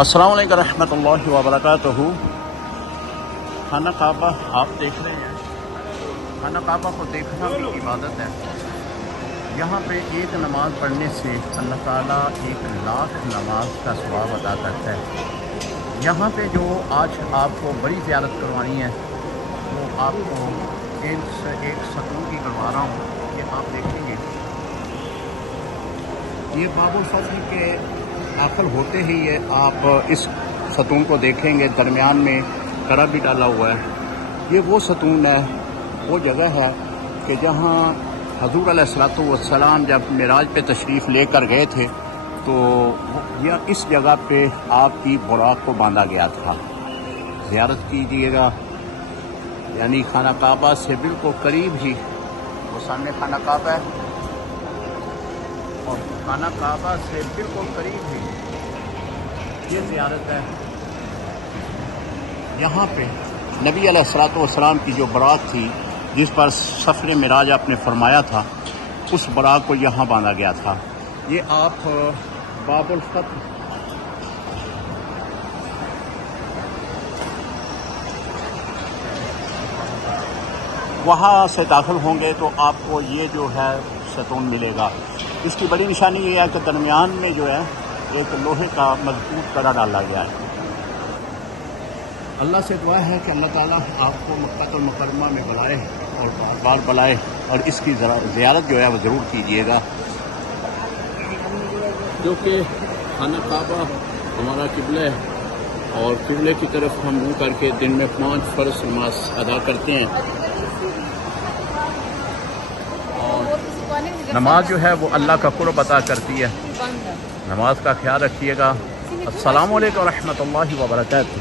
السلام علیکم رحمۃ اللہ وبرکاتہ۔ خانہ کعبہ آپ دیکھ رہے ہیں، خانہ کعبہ کو دیکھنا بھی عبادت ہے۔ یہاں پہ ایک نماز پڑھنے سے اللہ تعالیٰ 1,00,000 نماز کا ثواب عطا کرتا ہے۔ یہاں پہ جو آج آپ کو بڑی زیارت کروانی ہے وہ آپ کو ایک ستون کی کروا رہا ہوں، یہ آپ دیکھیں گے۔ یہ باب الفضل کے داخل ہوتے ہی یہ آپ اس ستون کو دیکھیں گے، درمیان میں کرا بھی ڈالا ہوا ہے۔ یہ وہ ستون ہے، وہ جگہ ہے کہ جہاں حضور علیہ الصلوۃ والسلام جب معراج پہ تشریف لے کر گئے تھے تو یہ اس جگہ پہ آپ کی براق کو باندھا گیا تھا۔ زیارت کیجیے گا، یعنی خانہ کعبہ سے بالکل قریب ہی وہ سامنے خانہ کعبہ ہے، اور خانہ کعبہ سے بالکل قریب ہی یہ زیارت ہے۔ یہاں پہ نبی علیہ الصلوۃ والسلام کی جو براق تھی، جس پر سفر معراج آپ نے فرمایا تھا، اس براق کو یہاں باندھا گیا تھا۔ یہ آپ باب الفتح وہاں سے داخل ہوں گے تو آپ کو یہ جو ہے ستون ملے گا۔ اس کی بڑی نشانی یہ ہے کہ درمیان میں جو ہے ایک لوہے کا مضبوط کرا ڈالا گیا ہے۔ اللہ سے دعا ہے کہ اللہ تعالیٰ آپ کو مکہ المکرمہ میں بلائے اور بار بار بلائے، اور اس کی زیارت جو ہے وہ ضرور کیجیے گا، جو کہ خانہ کعبہ ہمارا قبلہ ہے، اور قبلے کی طرف ہم منہ کر کے دن میں 5 فرض نماز ادا کرتے ہیں۔ نماز جو ہے وہ اللہ کا قرب عطا کرتی ہے۔ نماز کا خیال رکھیے گا۔ السلام علیکم ورحمۃ اللہ وبرکاتہ۔